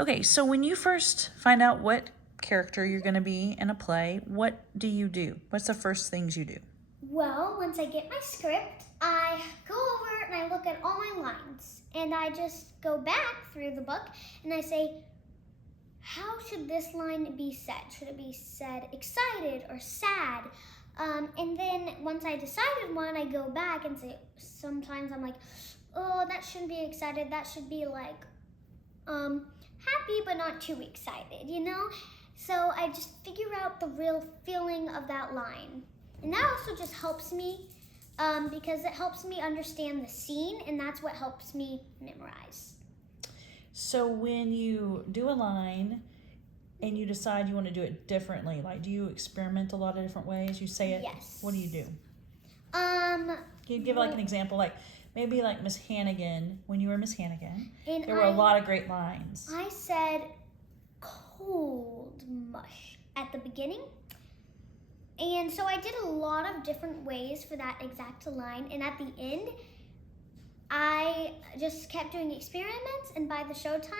Okay, so when you first find out what character you're going to be in a play, what do you do? What's the first things you do? Well, once I get my script, I go over and I look at all my lines. And I just go back through the book and I say, how should this line be said? Should it be said excited or sad? And then once I decided one, I go back and say, sometimes I'm like, oh, that shouldn't be excited. That should be like happy but not too excited, you know? So I just figure out the real feeling of that line. And that also just helps me because it helps me understand the scene, and that's what helps me memorize. So when you do a line and you decide you want to do it differently, like do you experiment a lot of different ways? You say it. Yes. What do you do? Can you give like an example, like maybe like Miss Hannigan, when you were Miss Hannigan, and there were a lot of great lines. I said cold mush at the beginning. And so I did a lot of different ways for that exact line. And at the end, I just kept doing experiments. And by the showtime,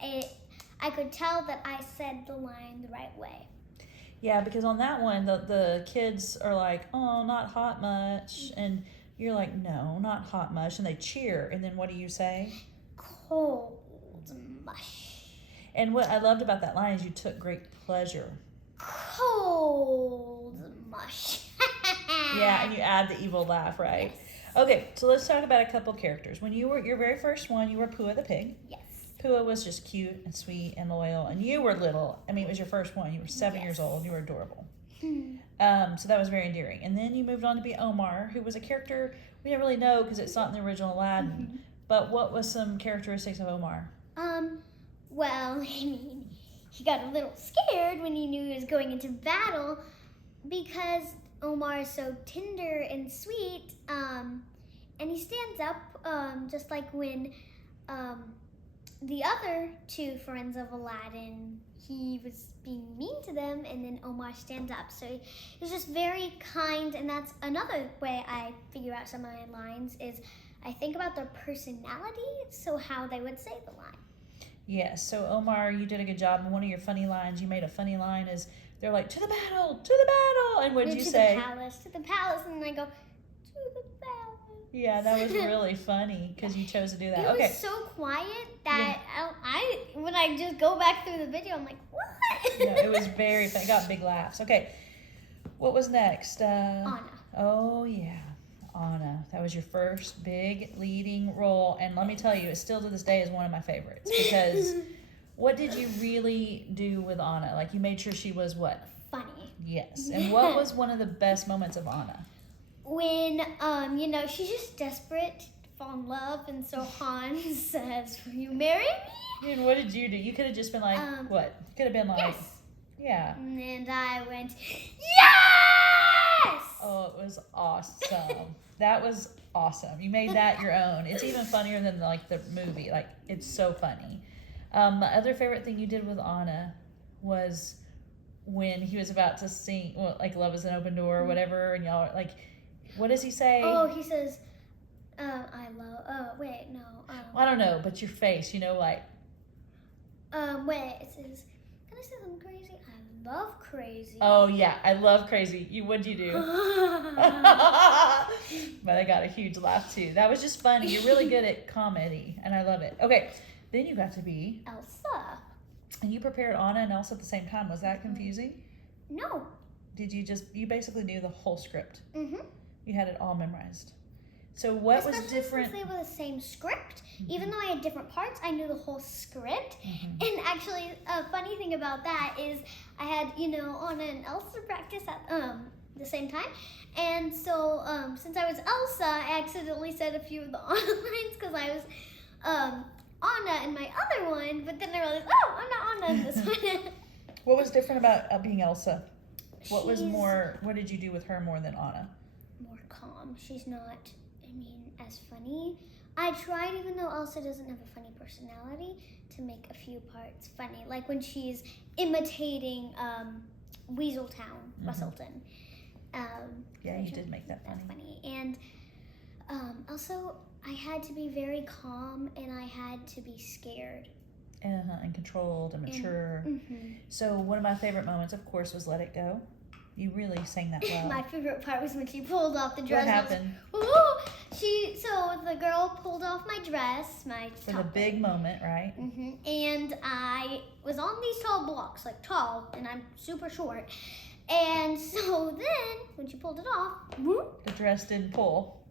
I could tell that I said the line the right way. Yeah, because on that one, the kids are like, oh, not hot much. And you're like, no, not hot much. And they cheer. And then what do you say? Cold mush. And what I loved about that line is you took great pleasure. Cold mush. Yeah, and you add the evil laugh, right? Yes. Okay, so let's talk about a couple characters. When you were your very first one, you were Pua the pig. Yes. Pua was just cute and sweet and loyal, and you were little. I mean, it was your first one. You were 7 years old. You were adorable. So that was very endearing. And then you moved on to be Omar, who was a character we didn't really know because it's not in the original Aladdin. But what was some characteristics of Omar? Well, I mean, he got a little scared when he knew he was going into battle because Omar is so tender and sweet, and he stands up just like when the other two friends of Aladdin, he was being mean to them, and then Omar stands up. So he's just very kind, and that's another way I figure out some of my lines is I think about their personality, so how they would say the line. Yes, so Omar, you did a good job. And one of your funny lines, you made a funny line is they're like, to the battle, to the battle. And what did you say? To the palace. And I go, to the palace. Yeah, that was really funny because you chose to do that. It was so quiet that when I just go back through the video, I'm like, what? No, it was very funny. It got big laughs. Okay, what was next? Anna. Oh, yeah. Anna. That was your first big leading role. And let me tell you, it still to this day is one of my favorites because what did you really do with Anna? Like you made sure she was what? Funny. Yes. And what was one of the best moments of Anna? When, she's just desperate to fall in love. And so Hans says, will you marry me? And what did you do? You could have just been like, what? You could have been like, yes. Yeah. And I went, yes! Oh, it was awesome. That was awesome. You made that your own. It's even funnier than like the movie. Like it's so funny. My other favorite thing you did with Anna was when he was about to sing, well, like "Love Is an Open Door" or whatever, and y'all like, what does he say? Oh, he says, "I love." Wait, no. I don't know, but your face, like. Wait. It says, "Can I say something crazy? I love crazy." Oh yeah, I love crazy. What'd you do? But I got a huge laugh too. That was just funny. You're really good at comedy, and I love it. Okay, then you got to be Elsa. And you prepared Anna and Elsa at the same time. Was that confusing? No. Did you basically knew the whole script? Mm-hmm. You had it all memorized. So what was different? Since they were the same script, even though I had different parts, I knew the whole script. And actually, a funny thing about that is I had, Anna and Elsa practice at the same time. And so since I was Elsa, I accidentally said a few of the Anna lines because I was Anna in my other one, but then I realized, oh, I'm not Anna in this one. What was different about being Elsa? What did you do with her more than Anna? More calm. She's not, as funny. I tried, even though Elsa doesn't have a funny personality, to make a few parts funny. Like when she's imitating Weaseltown, Russellton. Yeah, you did make that funny. And also, I had to be very calm and I had to be scared. and controlled and mature. So one of my favorite moments, of course, was Let It Go. You really sang that well. My favorite part was when she pulled off the dress. What happened? So the girl pulled off my dress, for the big moment, right? And I was on these tall blocks, like tall, and I'm super short. And so then, when she pulled it off, the dress didn't pull.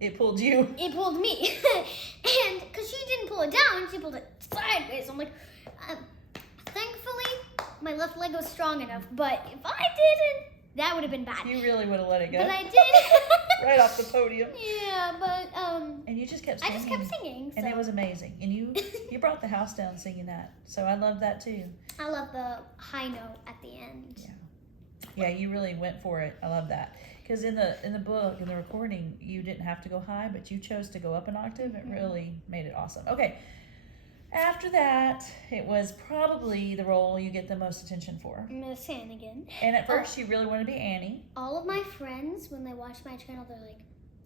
It pulled you. It pulled me. And because she didn't pull it down, she pulled it sideways. I'm like, thankfully, my left leg was strong enough. But if I didn't, that would have been bad. You really would have let it go. But I did. Right off the podium. Yeah, but and you just kept singing. I just kept singing. And it was amazing. And you brought the house down singing that. So I love that too. I love the high note at the end. Yeah, you really went for it. I love that. Because in the book, in the recording, you didn't have to go high, but you chose to go up an octave. It really made it awesome. Okay. After that, it was probably the role you get the most attention for. Miss Hannigan. And at first, you really wanted to be Annie. All of my friends, when they watch my channel, they're like,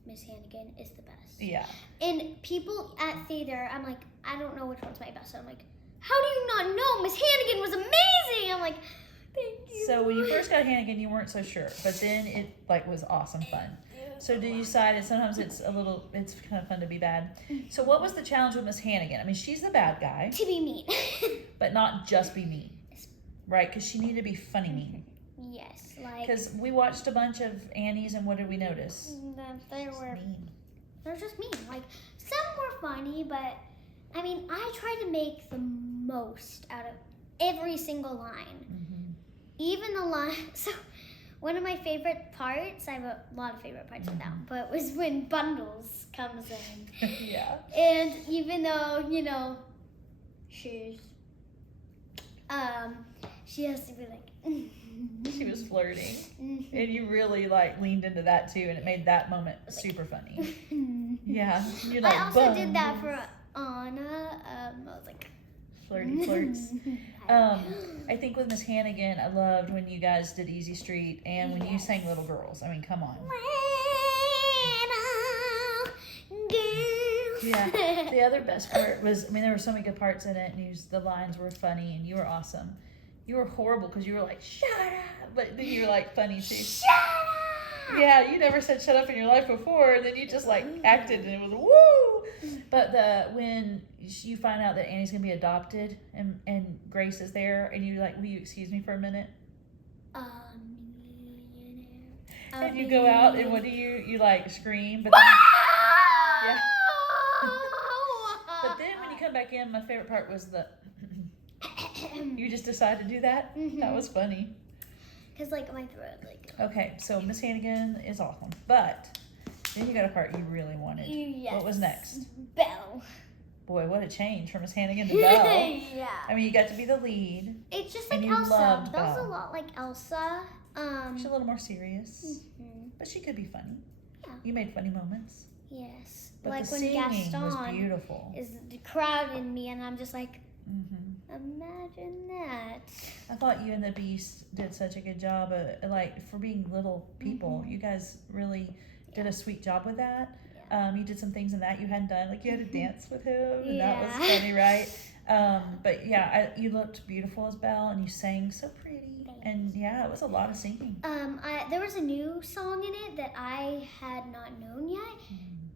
Miss Hannigan is the best. Yeah. And people at theater, I'm like, I don't know which one's my best. So I'm like, how do you not know? Miss Hannigan was amazing. I'm like, thank you. So when you first got Hannigan, you weren't so sure, but then it was awesome fun. So do you decide sometimes it's kind of fun to be bad? So what was the challenge with Miss Hannigan? I mean, she's the bad guy. To be mean. But not just be mean, right? Because she needed to be funny mean. Yes, like. Because we watched a bunch of Annies, and what did we notice? That they were mean. They're just mean. Like, some were funny, but I mean, I try to make the most out of every single line. Even the line. So, one of my favorite parts, I have a lot of favorite parts with that, but was when Bundles comes in. Yeah. And even though, she has to be like. She was flirting. And you really leaned into that too, and it made that moment super funny. Yeah. You're like, I also did that for Anna. I was like, flirty flirts. I think with Miss Hannigan, I loved when you guys did Easy Street and when you sang Little Girls. I mean, come on. Yeah. The other best part was, I mean, there were so many good parts in it, and the lines were funny, and you were awesome. You were horrible because you were like, shut up, but then you were funny too. Shut up! Yeah, you never said shut up in your life before, and then you just acted, and it was woo. But when you find out that Annie's gonna be adopted, and Grace is there, and you will you excuse me for a minute? And you go out, and what do you scream? But then, yeah. But then when you come back in, my favorite part was you just decided to do that. That was funny. Because my throat Okay, so Miss Hannigan is awesome, but then you got a part you really wanted. Yes. What was next? Belle. Boy, what a change from Miss Hannigan to Belle. Yeah. I mean, you got to be the lead. It's just and like you Elsa. loved Belle's Belle. a lot like Elsa. She's a little more serious, but she could be funny. Yeah. You made funny moments. Yes. But like the when singing Gaston was beautiful. is crowding me, and I'm just like, imagine that. I thought you and the Beast did such a good job for being little people. You guys really did a sweet job with that. Yeah. You did some things in that you hadn't done, like you had to dance with him, and that was funny, right? But yeah, you looked beautiful as Belle, and you sang so pretty. And yeah, it was a lot of singing. There was a new song in it that I had not known yet,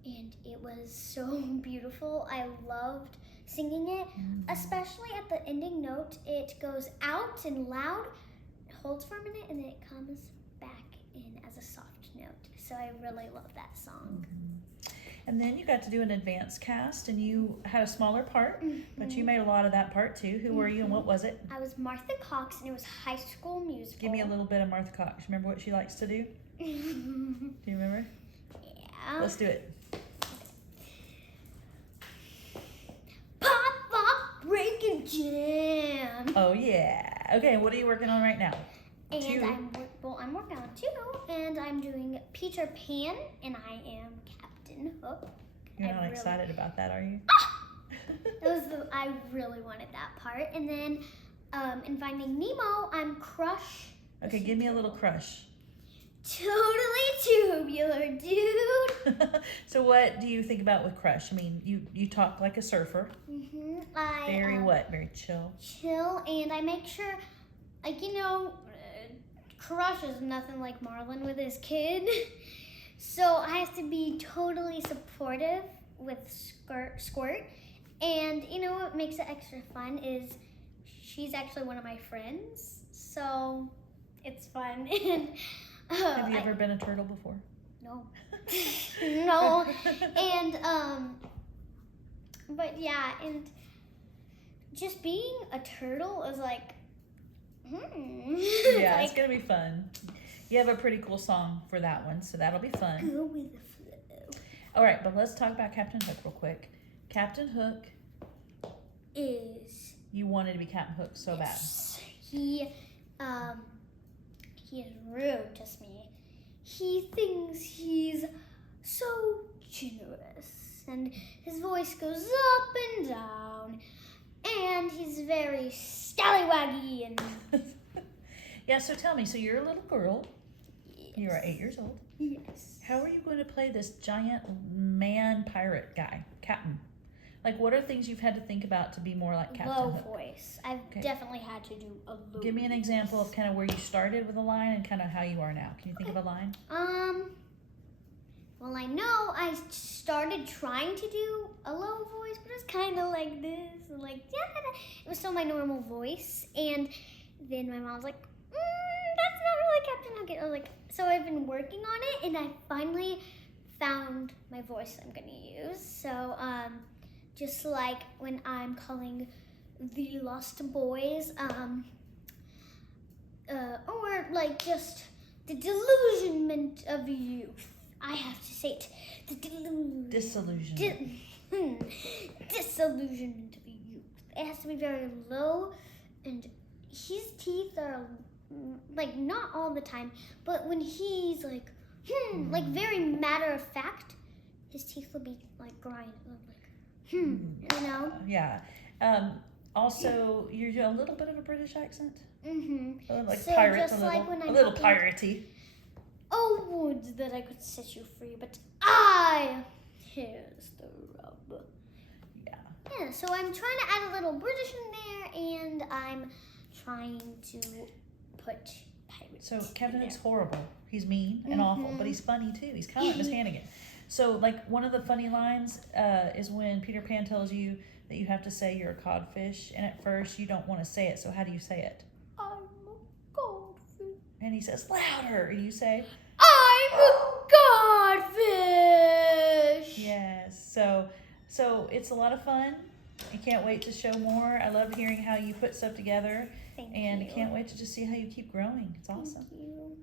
and it was so beautiful. I loved singing it, especially at the ending note. It goes out and loud, holds for a minute, and then it comes back in as a soft note. So I really love that song. And then you got to do an advanced cast, and you had a smaller part, but you made a lot of that part too. Who were you, and what was it? I was Martha Cox, and it was High School Musical. Give me a little bit of Martha Cox. Remember what she likes to do? Do you remember? Yeah. Let's do it. Pop, pop, break and jam. Oh yeah. Okay, what are you working on right now? And Two. I'm working on 2, and I'm doing Peter Pan, and I am Captain Hook. You're not excited about that, are you? I really wanted that part. And then in Finding Nemo, I'm Crush. Okay, give me a little Crush. Totally tubular, dude. So what do you think about with Crush? I mean, you talk like a surfer. I Very what? Very chill. Chill, and I make sure, like, Crush is nothing like Marlon with his kid. So I have to be totally supportive with Squirt. And you know what makes it extra fun is she's actually one of my friends. So it's fun. And Have you ever been a turtle before? No. No. And but yeah, and just being a turtle is like Yeah, like, it's gonna be fun. You have a pretty cool song for that one, so that'll be fun. go with the flow. All right, but let's talk about Captain Hook real quick. Captain Hook Is you wanted to be Captain Hook so yes. He is rude to me. He thinks he's so generous, and his voice goes up and down, and he's very scallywaggy and bad. Yeah, so tell me, so you're a little girl. yes. You are 8 years old. Yes. How are you going to play this giant man pirate guy, Captain? Like, what are things you've had to think about to be more like Captain Low Hook? voice. I've Okay. definitely had to do a low Give me an example of kind of where you started with a line and kind of how you are now. Can you think of a line? Well, I know I started trying to do a low voice, but it was kind of like this, like, yeah, it was still my normal voice. And then my mom was like, that's not really Captain Hook. I was like, so I've been working on it, and I finally found my voice I'm gonna use. So, just like when I'm calling the Lost Boys, or like just the delusionment of youth. I have to say it. The Disillusionment. disillusionment of youth. It has to be very low, and his teeth are like not all the time, but when he's like very matter of fact, his teeth will be like grind, Yeah. Also, you're doing a little bit of a British accent. Like So pirate, just a little, like when I'm a little talking- piratey. Oh, would that I could set you free, but here's the rub. Yeah. Yeah, so I'm trying to add a little British in there, and I'm trying to put pirates. So Captain in Hook's there. horrible. He's mean and awful, but he's funny too. He's kind of like Miss Hannigan. So, like, one of the funny lines is when Peter Pan tells you that you have to say you're a codfish, and at first you don't want to say it. So how do you say it? I'm a goldfish. And he says louder, and you say, I'm a goldfish. yes. So it's a lot of fun. I can't wait to show more. I love hearing how you put stuff together, Thank and you. can't wait to just see how you keep growing. It's awesome. Thank you.